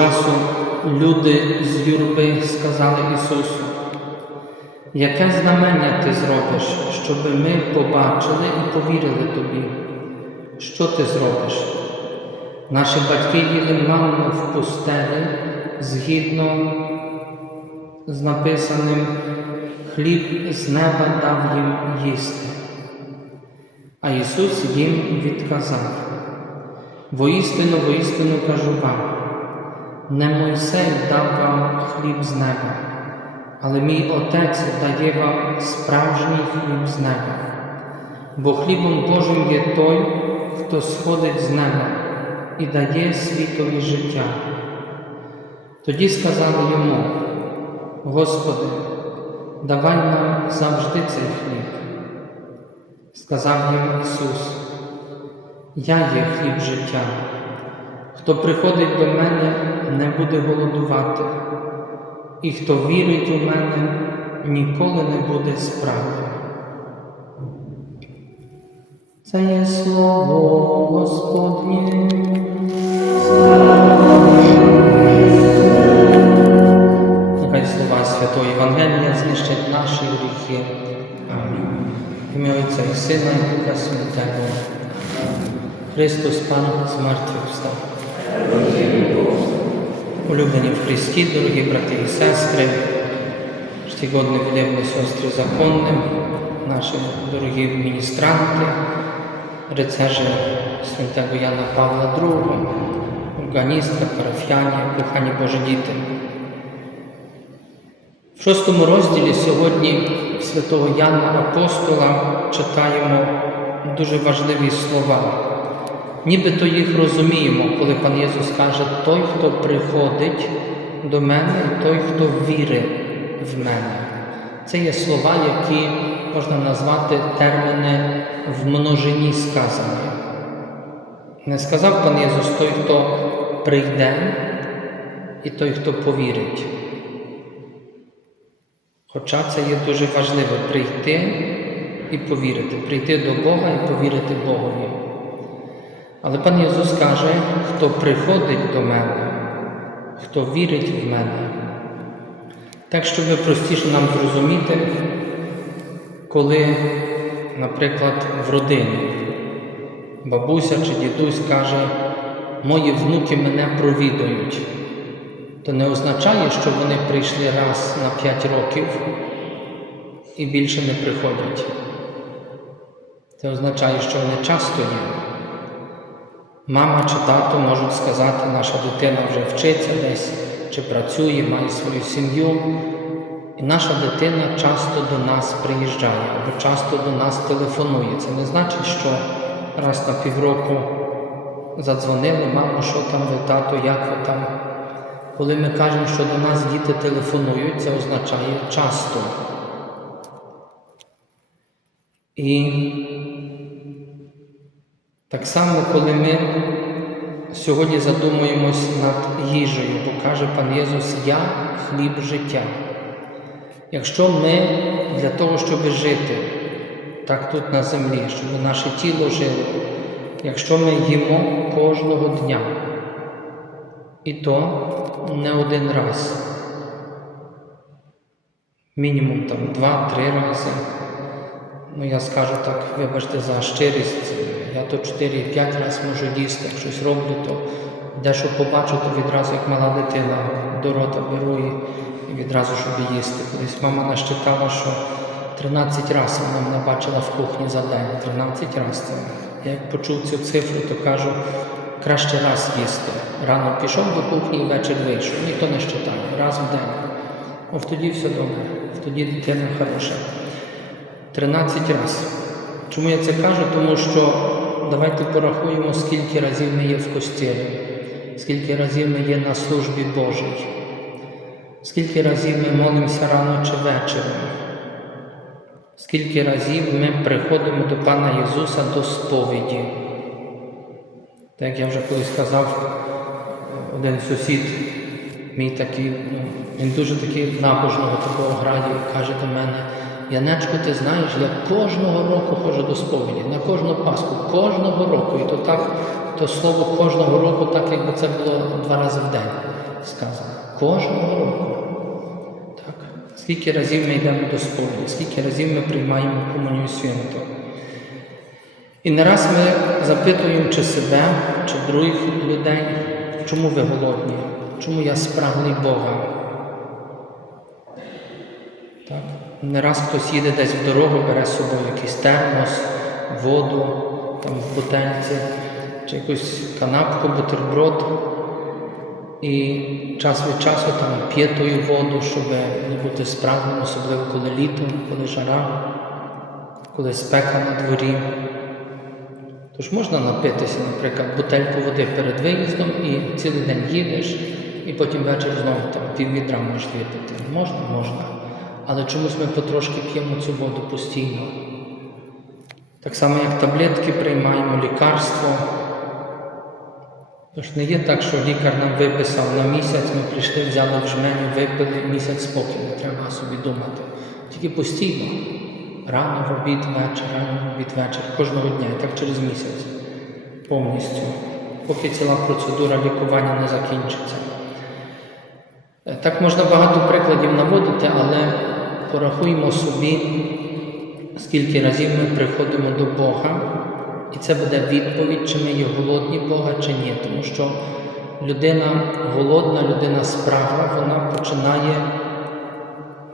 часу люди з юрби сказали Ісусу, яке знамення ти зробиш, щоб ми побачили і повірили тобі? Що ти зробиш? Наші батьки їли манну в пустелі згідно з написаним хліб з неба дав їм їсти. А Ісус їм відказав: Воістину, воістину кажу вам, не Мойсей дав вам хліб з неба, але мій Отець дає вам справжній хліб з неба. Бо хлібом Божим є той, хто сходить з неба і дає світові життя. Тоді сказали йому, Господи, давай нам завжди цей хліб. Сказав їм Ісус, Я є хліб життя. Хто приходить до мене, не буде голодувати, і хто вірить у мене, ніколи не буде справи. Це є слово Господнє. Нехай слова Святого Євангелія знищать наші гріхи. Амінь. Ім'я Отця і Сина і Духа Святого. Христос Пан з мертвих встав. Улюблені в Христі, дорогі брати і сестри, штогодні вилівні сестри законним, наші дорогі міністранти, рицежі святого Яна Павла II, органістка, парафіяні, кохані Божі діти. В шостому розділі сьогодні святого Яна Апостола читаємо дуже важливі слова. Нібито їх розуміємо, коли пан Єсус каже, той, хто приходить до мене, і той, хто вірить в мене. Це є слова, які можна назвати терміни в множині сказані. Не сказав пан Єсус той, хто прийде, і той, хто повірить. Хоча це є дуже важливо прийти і повірити, прийти до Бога і повірити Богові. Але пан Ісус каже, хто приходить до мене, хто вірить в мене. Так, щоб простіше нам зрозуміти, коли, наприклад, в родині бабуся чи дідусь каже, мої внуки мене провідують, то не означає, що вони прийшли раз на 5 років і більше не приходять. Це означає, що вони часто є. Мама чи тато можуть сказати, наша дитина вже вчиться десь, чи працює, має свою сім'ю. І наша дитина часто до нас приїжджає або часто до нас телефонує. Це не значить, що раз на півроку задзвонили, мамо, що там ви, тато, як ви там. Коли ми кажемо, що до нас діти телефонують, це означає часто. І так само, коли ми сьогодні задумуємось над їжею, бо каже пан Єсус, Я хліб життя. Якщо ми для того, щоб жити так тут на землі, щоб наше тіло жило, якщо ми їмо кожного дня, і то не один раз, мінімум там два-три рази. Ну, я скажу так, вибачте за щирість, я то 4-5 разів можу їсти, щось роблю, то дещо побачу, то відразу, як мала дитина, до рота беру і, відразу, щоб їсти. Колись мама нащитала, що 13 разів вона мене бачила в кухні за день. 13 разів. Я як почув цю цифру, то кажу, краще раз їсти. Рано пішов до кухні і вечір вийшов. Ніхто не щитає, раз в день. О, тоді все добре, тоді дитина хороша. 13 разів. Чому я це кажу? Тому що давайте порахуємо, скільки разів ми є в костілі, скільки разів ми є на службі Божій, скільки разів ми молимося рано чи вечором, скільки разів ми приходимо до Пана Ісуса до сповіді. Так як я вже колись казав, один сусід, мій такий, ну, він дуже такий набожного такого грає і каже до мене, Янечко, ти знаєш, я кожного року ходжу до сповіді, на кожну Пасху, кожного року. І то так, то слово кожного року, так якби це було два рази в день сказано. Кожного року. Так. Скільки разів ми йдемо до сповіді, скільки разів ми приймаємо комунію святу. І не раз ми запитуємо чи себе, чи других людей, чому ви голодні, чому я спраглий Бога. Так? Не раз хтось їде десь в дорогу, бере з собою якийсь термос, воду, там в бутельці, чи якусь канапку, бутерброд. І час від часу там п'є тою воду, щоб не бути справним, особливо коли літо, коли жара, коли спека на дворі. Тож можна напитися, наприклад, бутельку води перед виїздом і цілий день їдеш, і потім ввечері знову там пів відра можеш випити. Можна, можна. Але чомусь ми потрошки п'ємо цю воду постійно. Так само, як таблетки приймаємо, лікарство. Тож не є так, що лікар нам виписав на місяць, ми прийшли, взяли в жменю, випили місяць спокій, не треба собі думати. Тільки постійно. Рано в обід, вечір, рано в обід, вечір, кожного дня, і так через місяць. Повністю. Поки ціла процедура лікування не закінчиться. Е, Так можна багато прикладів наводити, але порахуємо собі, скільки разів ми приходимо до Бога, і це буде відповідь, чи ми є голодні Бога, чи ні. Тому що людина голодна, людина спрагла, вона починає,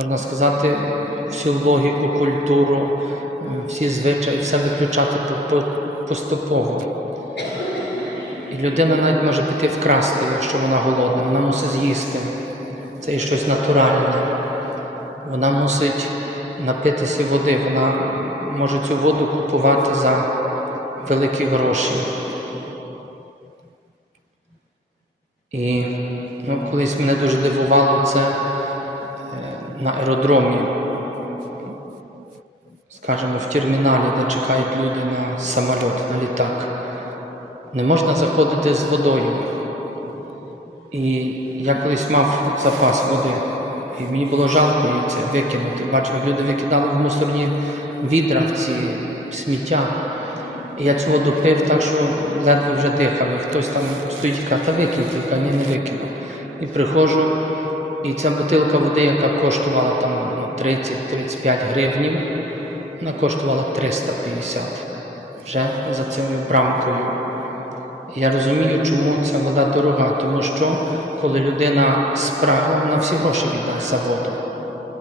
можна сказати, всю логіку, культуру, всі звичаї, все виключати по- по- поступово. І людина навіть може піти вкрасти, якщо вона голодна, вона мусить з'їсти. Це є щось натуральне. Вона мусить напитися води, вона може цю воду купувати за великі гроші. І ну, колись мене дуже дивувало це е, на аеродромі, скажімо, в терміналі, де чекають люди на самоліт, на літак. Не можна заходити з водою. І я колись мав запас води, і мені було жалко її це викинути. Бачив, люди викидали в мусорні відра в ці сміття. І я цю воду пив так, що ледве вже дихав. І хтось там стоїть і каже, та викиньте, я кажу, ні, не викину. І приходжу, і ця бутилка води, яка коштувала там ну, 30-35 гривнів, вона коштувала 350 вже за цією брамкою. Я розумію, чому ця вода дорога, тому що коли людина спрагла, вона всі гроші віддасть за воду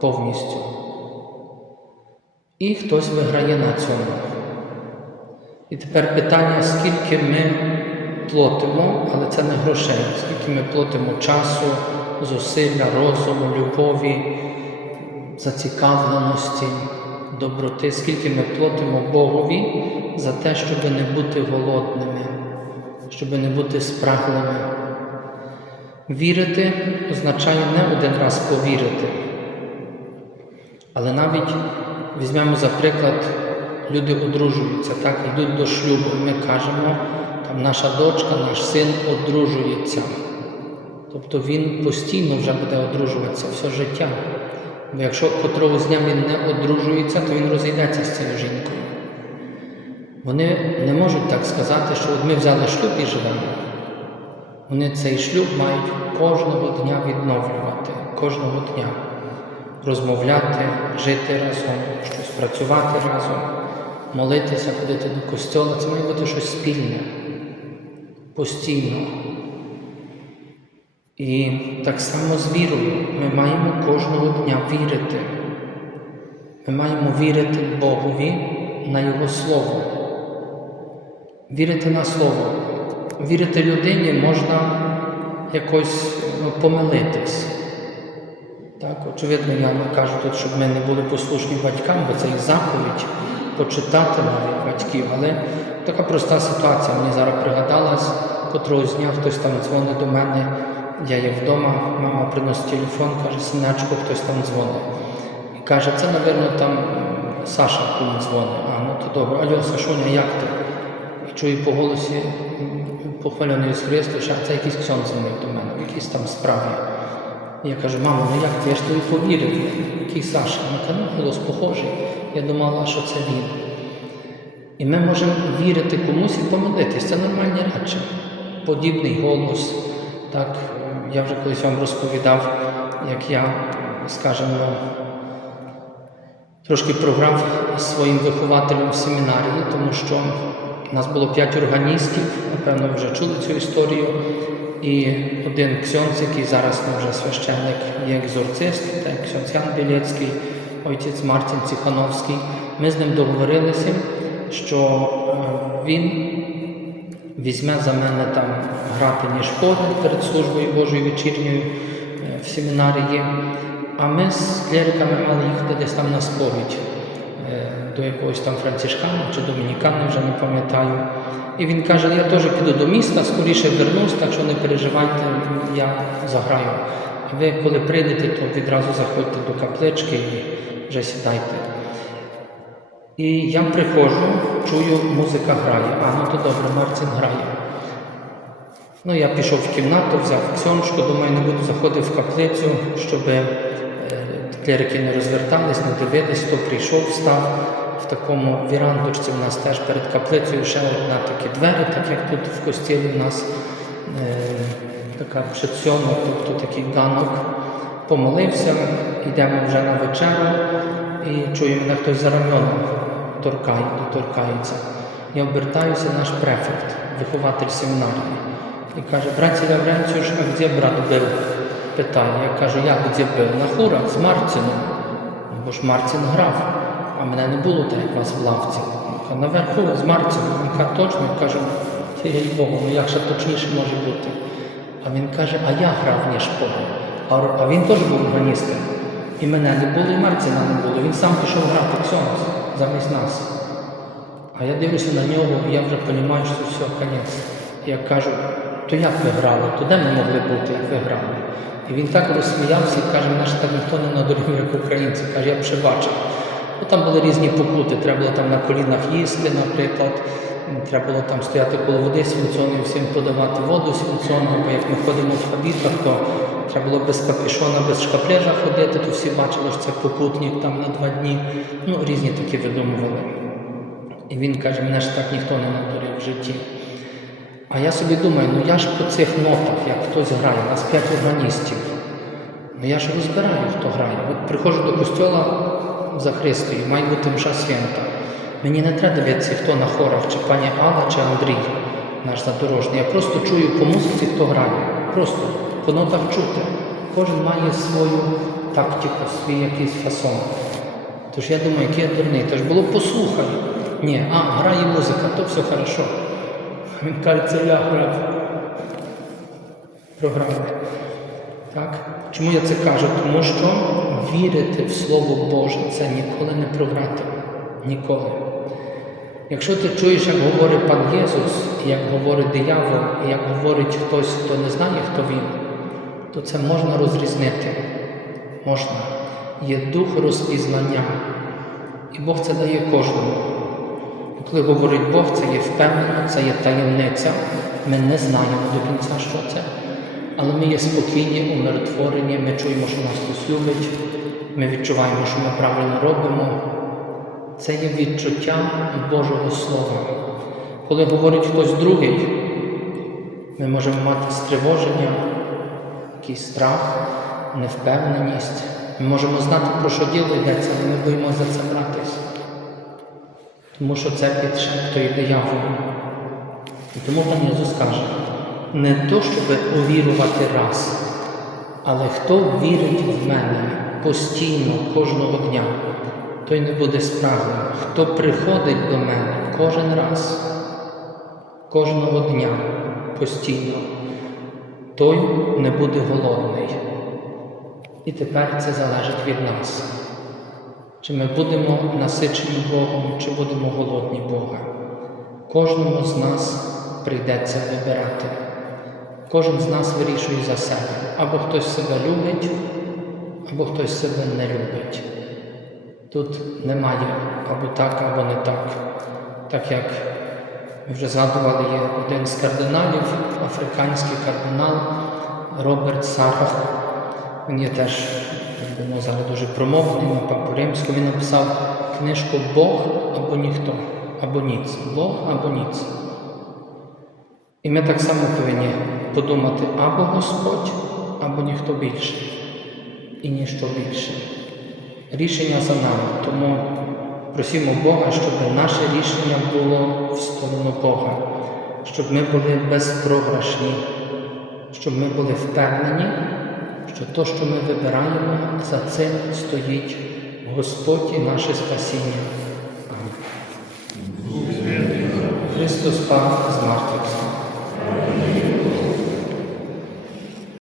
повністю. І хтось виграє на цьому. І тепер питання, скільки ми платимо, але це не грошей, скільки ми платимо часу, зусилля, розуму, любові, зацікавленості, доброти, скільки ми платимо Богові за те, щоб не бути голодними, щоб не бути спраглими. Вірити означає не один раз повірити. Але навіть візьмемо за приклад, люди одружуються, так, йдуть до шлюбу, ми кажемо, там наша дочка, наш син одружується. Тобто він постійно вже буде одружуватися все життя. Бо якщо котрогось дня він не одружується, то він розійдеться з цією жінкою. Вони не можуть так сказати, що от ми взяли шлюб і живемо. Вони цей шлюб мають кожного дня відновлювати, кожного дня розмовляти, жити разом, щось працювати разом, молитися, ходити до костьола. Це має бути щось спільне, постійно. І так само з вірою ми маємо кожного дня вірити. Ми маємо вірити Богові на Його Слово. Вірити на Слово. Вірити людині можна якось ну, помилитись. Так, очевидно, я не кажу тут, щоб ми не були послушні батькам, бо це і заповідь почитати навіть батьків. Але така проста ситуація. Мені зараз пригадалась, котрогось дня хтось там дзвонить до мене, я є вдома, мама приносить телефон, каже, синечко, хтось там дзвонить. І каже, це, напевно, там Саша дзвонить. А, ну то добре, алло, Сашуня, як ти? Чую по голосі, похвалений Ісус Христос, а це якийсь ксьон дзвонив до мене, в якійсь там справі. Я кажу, мамо, ну як ти? Я ж тобі повірив, який Саша. Вона каже, ну голос похожий. Я думала, що це він. І ми можемо вірити комусь і помилитись. Це нормальні речі. Подібний голос. Так, я вже колись вам розповідав, як я, скажімо, трошки програв своїм вихователем в семінарії, тому що у нас було п'ять органістів, напевно, вже чули цю історію. І один ксьонц, який зараз не вже священник, є екзорцист, ксьонц Ян Білецький, отець Мартін Ціхановський. Ми з ним договорилися, що е, він візьме за мене там грати ніж хори перед службою Божою вечірньою е, в семінарії. А ми з клериками мали їхати десь там на сповідь до якогось там францишкана чи домінікана, вже не пам'ятаю. І він каже, я теж піду до міста, скоріше вернусь, так що не переживайте, я заграю. А ви коли прийдете, то відразу заходьте до каплички і вже сідайте. І я приходжу, чую, музика грає. А, ну то добре, Марцин грає. Ну, я пішов в кімнату, взяв ксьоночку, думаю, не буду заходити в каплицю, щоб е, клерики не розвертались, не дивились, хто прийшов, став в такому вірандочці. У нас теж перед каплицею ще одна такі двері, так як тут в костілі у нас е, така предсьонок, тобто такий ганок. Помолився, йдемо вже на вечерю і чую, мене хтось за раменом торкає, доторкається. Я обертаюся, наш префект, вихователь семінарії. І каже, братці Лавренцію, а де брат був? Питає. Я кажу, як де був? На хурах з Марцином. Ну, Бо ж Марцин грав, а мене не було так, як вас в лавці. Наверху з. Він каже, точно, кажу, їй Богу, ну як ще точніше може бути. А він каже, а я грав ніж Богу. А, він теж був органістом. І мене не було, і Марцина не було. Він сам пішов грати ксьонс замість нас. А я дивлюся на нього, і я вже розумію, що все, кінець. Я кажу, то як ви грали? То де ми могли бути, як ви грали? І він так розсміявся і каже, ж так ніхто не надурив, як українці. Каже, я б бачив. Ну, там були різні покути, треба було там на колінах їсти, наприклад. Треба було там стояти коло води свинцоною, всім подавати воду свинцоною, бо як ми ходимо в хабітах, то треба було без капішона, без шкаплежа ходити, то всі бачили, що це попутник там на два дні. Ну, різні такі видумували. І він каже, мене ж так ніхто не надурив в житті. А я собі думаю, ну я ж по цих нотах, як хтось грає, у нас п'ять органістів. Ну я ж розбираю, хто грає. От приходжу до костьола за Христою, має бути мша свята. Мені не треба дивитися, хто на хорах, чи пані Алла, чи Андрій, наш задорожний. Я просто чую по музиці, хто грає. Просто по нотах чути. Кожен має свою тактику, свій якийсь фасон. Тож я думаю, який я дурний, тож було послухай. Ні, а, грає музика, то все хорошо. Він каже, це я грав. Програми. Так? Чому я це кажу? Тому що вірити в Слово Боже це ніколи не програти. Ніколи. Якщо ти чуєш, як говорить пан Єсус, як говорить диявол, і як говорить хтось, хто не знає, хто він, то це можна розрізнити. Можна. Є дух розпізнання. І Бог це дає кожному. І коли говорить Бог, це є впевнено, це є таємниця. Ми не знаємо до кінця, що це. Але ми є спокійні, умиротворені, ми чуємо, що нас хтось любить, ми відчуваємо, що ми правильно робимо. Це є відчуття Божого Слова. Коли говорить хтось другий, ми можемо мати стривоження, якийсь страх, невпевненість. Ми можемо знати, про що діло йдеться, але ми боїмося за це братись. Тому що це підшептує дияволу. І тому пан Ісус каже, не то, щоб увірувати раз, але хто вірить в мене постійно кожного дня, той не буде справним. Хто приходить до мене кожен раз, кожного дня постійно, той не буде голодний. І тепер це залежить від нас. Чи ми будемо насичені Богом, чи будемо голодні Бога. Кожному з нас прийдеться вибирати. Кожен з нас вирішує за себе. Або хтось себе любить, або хтось себе не любить. Тут немає або так, або не так. Так як Ми вже згадували, є один з кардиналів, африканський кардинал Роберт Сарах. Він є теж, як би, зараз дуже промовний на папу Римську. Він написав книжку Бог або ніхто, або ніц. Бог або ніц. І ми так само повинні подумати або Господь, або ніхто більше, і ніщо більше. Рішення за нами. Тому просимо Бога, щоб наше рішення було в сторону Бога, щоб ми були безпрограшні, щоб ми були впевнені, що то, що ми вибираємо, за цим стоїть Господь і наше спасіння. Амінь. Христос нашим.